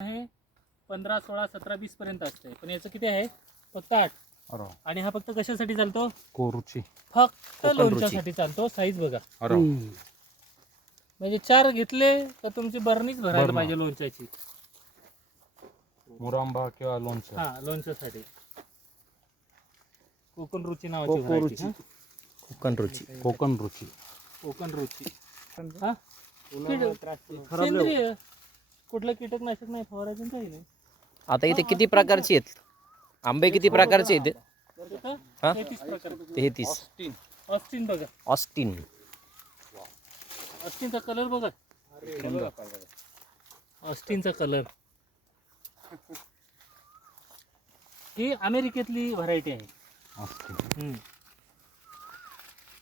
आहे. पंधरा सोळा सतरा वीस पर्यंत असते पण याचं किती आहे? फक्त आठ. अरे. आणि हा फक्त कशासाठी चालतो? कोरुची. फक्त कोकण लोणच्यासाठी चालतो. साईज बघा. अरे. म्हणजे चार घेतले तर तुमची बरणीच भरायला बरं. पाहिजे लोणच्याची. मुरांबा किंवा लोणचं. हा लोणच्यासाठी. कोकण रुची नावाची कोकण variety, रुची. हा. कोकण रुची. कोकण रुची. कोकण रुची. हा? सेंद्रिय. कुठलं कीटकनाशक नाही फवारायचं काही नाही. आता इथे किती प्रकारचे आहेत? आंबे किती प्रकारचे आहेत? इथं हा? तेहतीस प्रकार. तेहतीस. ऑस्टिन. बघा. ऑस्टिन. ऑस्टिनचा कलर बघा. ऑस्टिनचा कलर. ही अमेरिकेतली व्हरायटी आहे. हम्म.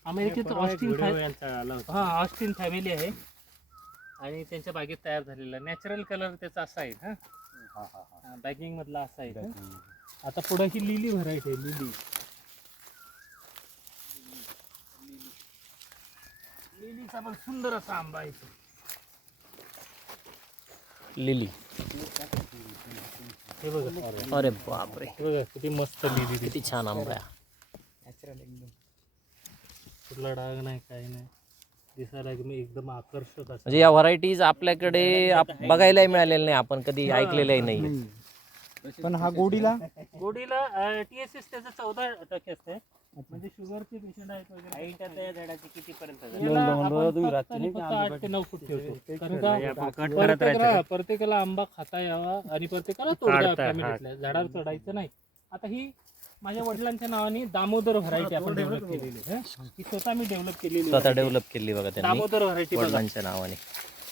अमेरिकेत ऑस्टिन फॅ- हा ऑस्टिन फॅमिली आहे. आणि त्यांच्या बागेत तयार झालेला. नॅचरल कलर त्याचा असा आहे हा. बॅगिंग मधला असा आहे. आता पुढे ही लिली व्हरायटी आहे लिली. लिलीचा पण सुंदर असा आंबा आहे तो. लिली. हे बघा. अरे बापरे. हे बघा किती मस्त लिली. किती छान आंबा आहे. कुठला डाग नाही काही नाही. दिसायला एकदम एकदम आकर्षक असं. म्हणजे या व्हरायटीज आपल्याकडे आप- बघायलाही मिळालेल्या नाही आपण कधी ऐकलेल्याही नाही. पण हा गोडीला? गोडीला टी एस एस त्याचं चौदा टक्के असते म्हणजे शुगरचे पेशंट आहेत वगैरे. झाडाची किती पर्यंत आठ ते नऊ फूट ठेवतो. कारण का प्रत्येकाला प्रत्येकाला आंबा खाता यावा आणि प्रत्येकाला फॅमिलीतल्या झाडावर चढायचं नाही. आता ही माझ्या वडिलांच्या नावाने दामोदर व्हरायटी आपण डेव्हलप केलेली आहे. हं? ही स्वतः मी डेव्हलप केलेली स्वतः. डेव्हलप केली बघा त्यांनी. दामोदर व्हरायटी बघा. वडिलांच्या नावाने.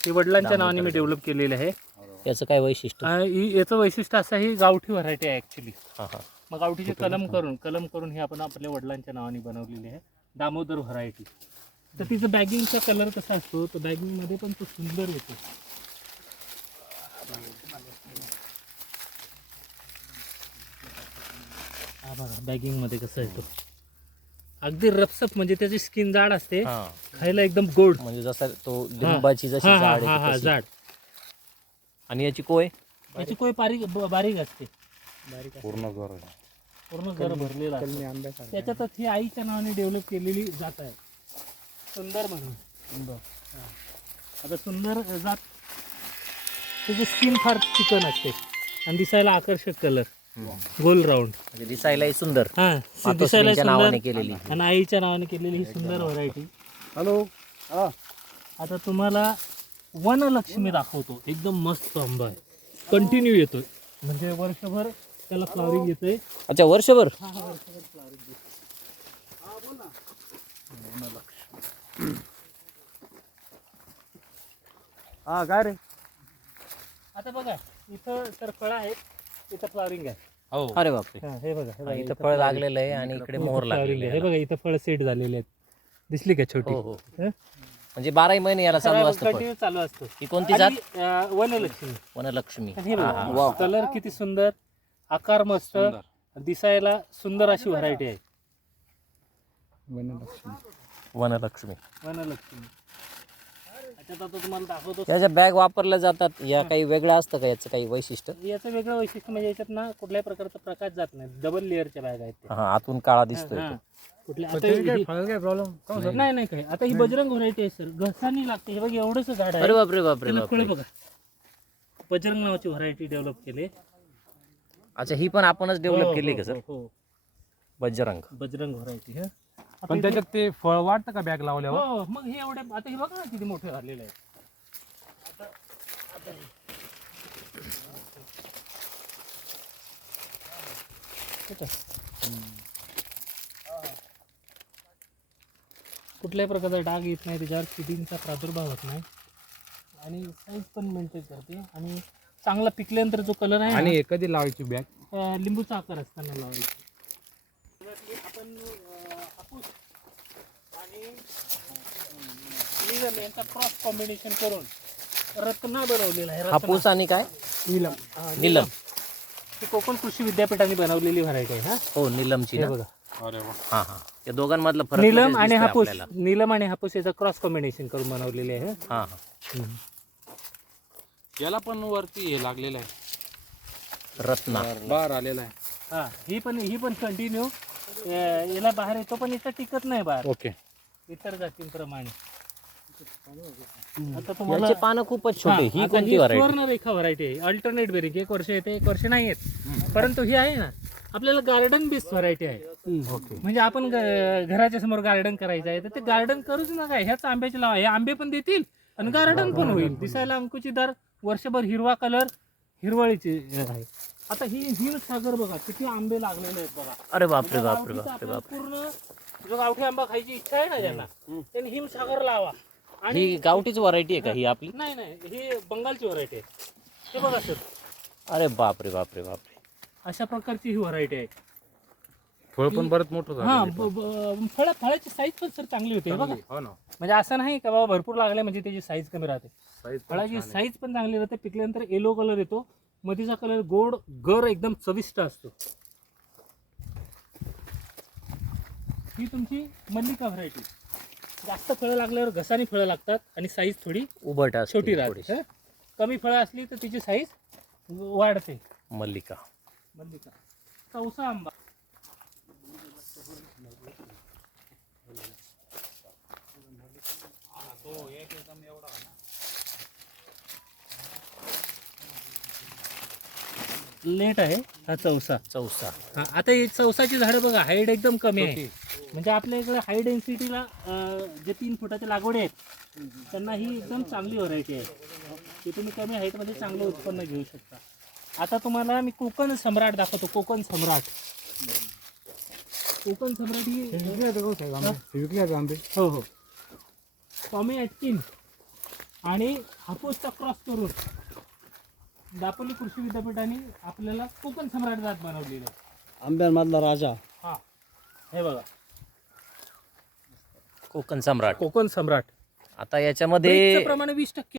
ही वडिलांच्या नावाने मी डेव्हलप केलेली आहे. याचं काय वैशिष्ट्य? अं, ही- याचं वैशिष्ट्य असं ही गावठी व्हरायटी आहे ऍक्च्युली हा हा. मग गावठीची कलम करून कलम करून हे आपण आपल्या वडिलांच्या नावाने बनवलेली आहे. दामोदर व्हरायटी. तर तिचं बॅगिंगचा कलर कसा असतो? तर बॅगिंगमध्ये पण तो सुंदर येतो. बघा बॅगिंगमध्ये कसं येतो अगदी रपसप म्हणजे त्याची स्किन जाड असते. हा. खायला एकदम गोड. म्हणजे जसा तो लिंबाची जशी हा, हा, झाड हा, हा, आहे तशी. जाड. आणि याची कोय? याची कोय बारीक ब- बारीक असते. पूर्ण घर आहे. पूर्ण घर भरलेलं असतं. त्याच्यातच ही आईच्या नावाने डेव्हलप केलेली जात आहे. सुंदर म्हणून. हा. आता सुंदर जात त्याची स्किन फार चिकन असते. आणि दिसायला आकर्षक कलर गोल राऊंड. म्हणजे दिसायलाही सुंदर. हा मातोश्रींच्या दिसायला नावाने सुंदर केलेली आणि आईच्या नावाने केलेली ही सुंदर व्हरायटी हॅलो आता तुम्हाला वनलक्ष्मी दाखवतो. एकदम मस्त आंबा आहे. कंटिन्यू येतोय. म्हणजे वर्षभर त्याला फ्लॉवरिंग येतोय. अच्छा वर्षभर? हा काय रे? आता बघा इथं तर फळं आहेत. इथं फ्लॉवरिंग आहे. हो. अरे बापरे हा, हे बघा हे हा, बघा, इथं फळ लागलेलं आहे आणि. इकडे मोहर flowering लागलेले आहे. हे बघा इथं फळ सेट झालेले आहेत. दिसली का छोटी? हो हो. हं? म्हणजे बाराही महिने याला चालू असतं फळ. चालू असतो. ही कोणती जात? आणि, अं, वनलक्ष्मी. वनलक्ष्मी. आणि हे हा, हा. बघा कलर किती सुंदर आकार मस्त दिसायला सुंदर अशी व्हरायटी आहे. वनलक्ष्मी. वनलक्ष्मी. त्याच्यात आता तुम्हाला दाखवतो. या ज्या बॅग वापरल्या जातात. या काही वेगळ्या असतं का याचं काही वैशिष्ट्य? याचं वेगळं वैशिष्ट्य म्हणजे याच्यात ना कुठल्याही प्रकारचा प्रकाश जात नाही. डबल लेअरच्या बॅग आहेत हा आतून काळा दिसतोय हा. तो. कुठल्या आता ही- नाही नाही काय आता ही बजरंग व्हरायटी आहे सर. घसानी लागते. हे बघ एवढंच झाड अरे आहे बापरे बापरे त्याला फळं बापरे बघा? बजरंग नावाची व्हरायटी डेव्हलप केली. अच्छा ही पण आपणच हो, डेव्हलप हो, केली का हो, सर? हो बजरंग. बजरंग व्हरायटी हा. पण त्याच्यात ते फळ वाटतं का बॅग लावल्यावर? हो मग हे एवढे आता हे बघा ना किती मोठे झालेले आहे कुठल्याही प्रकारचा डाग येत नाही त्याच्यावर किडींचा प्रादुर्भाव होत नाही. आणि साईज पण मेंटेन करते. आणि चांगला पिकल्यानंतर जो कलर आहे आणि कधी लावायची बॅग अं, लिंबूचा आकार असताना लावायची. आपण निलम यांचा क्रॉस कॉम्बिनेशन करून रत्ना बनवलेला आहे रत्ना. हापूस आणि काय? हा, निलम ही कोकण कृषी विद्यापीठाने बनवलेली व्हरायटी आहे हा. हो निलमची हे ना. बघा. अरे वा. हा हा. या दोघांमधला फरक निलम आणि दिसतोय हापूस. आपल्याला. निलम आणि हापूस याचा क्रॉस कॉम्बिनेशन करून बनवलेले आहे हा. हा याला पण वरती हे लागलेलं आहे. रत्ना. बार आलेला आहे. हा ही पण ही पण कंटिन्यू याला बाहेर येतो पण इथं टिकत नाही बाहेर ओके. इतर जातींप्रमाणे. आता तुम्हाला याचे पानं खूपच छोटे हा, आता कोणती व्हरायटी सुवर्ण रेखा व्हरायटी आहे. अल्टरनेट बेरिंग एक वर्ष येते एक वर्ष नाही येत. परंतु ही आहे ना आपल्याला गार्डन बेस्ड व्हरायटी आहे. ओके. म्हणजे आपण ग- घराच्या समोर गार्डन करायचं आहे तर ते गार्डन करूच नका. ह्याच आंब्याचे लावा. हे आंबे पण देतील आणि गार्डन पण होईल. दिसायला अंकुचीदार वर्षभर हिरवा कलर हिरवळीचे आहे. आता ही हिम सागर बघा किती आंबे लागलेले आहेत बघा. अरे बापरे बापरे बापरे बापरे. पूर्ण जो गावठी आंबा खायची इच्छा आहे ना ज्यांना त्यांनी हिम सागर लावा. आणि ही गावठीच व्हरायटी आहे का ही आपली? नाही नाही ही बंगालची व्हरायटी आहे. हे बघा सर. अरे बापरे बापरे बापरे. अशा प्रकारची ही व्हरायटी आहे. फळ पण बरंच मोठं हा झालं ब- ब- फळ फळाची साईज पण सर चांगली होते हे बघा. हो ना. म्हणजे असं नाही का बाबा भरपूर लागले म्हणजे त्याची साईज कमी राहते. साईज फळाची. साईज पण चांगली राहते पिकल्यानंतर येलो कलर येतो. मधीचा कलर गोड गर एकदम चविष्ट असतो. ही तुमची मल्लिका व्हरायटी जास्त फळं लागल्यावर घसानी फळं लागतात आणि साईज थोडी उभट असते छोटी राहते थोडीशी. हं? कमी फळं असली तर तिची साईज वाढते. मल्लिका. मल्लिका. चौसा आंबा. लेट आहे हा चौसा. चौसा. हा आता ही चौसाची झाडं बघा हाईट एकदम कमी आहे. म्हणजे आपल्या इकडे हाय डेन्सिटीला जे तीन फुटाच्या लागवडी आहेत त्यांना ही एकदम चांगली व्हरायटी आहे. की तुम्ही कमी हाईटमध्ये चांगलं उत्पन्न घेऊ शकता. आता तुम्हाला मी कोकण सम्राट दाखवतो कोकण सम्राट. कोकण सम्राट ही विकले आंबे हो हो. टॉमी ॲटकिन आणि हापूसचा क्रॉस करून दापोली कृषी विद्यापीठाने आपल्याला कोकण सम्राट जात बनवलेली आंब्यांमधला राजा. हा. हे बघा. कोकण सम्राट. कोकण सम्राट. आता याच्यामध्ये ब्रेकचं प्रमाण वीस टक्के.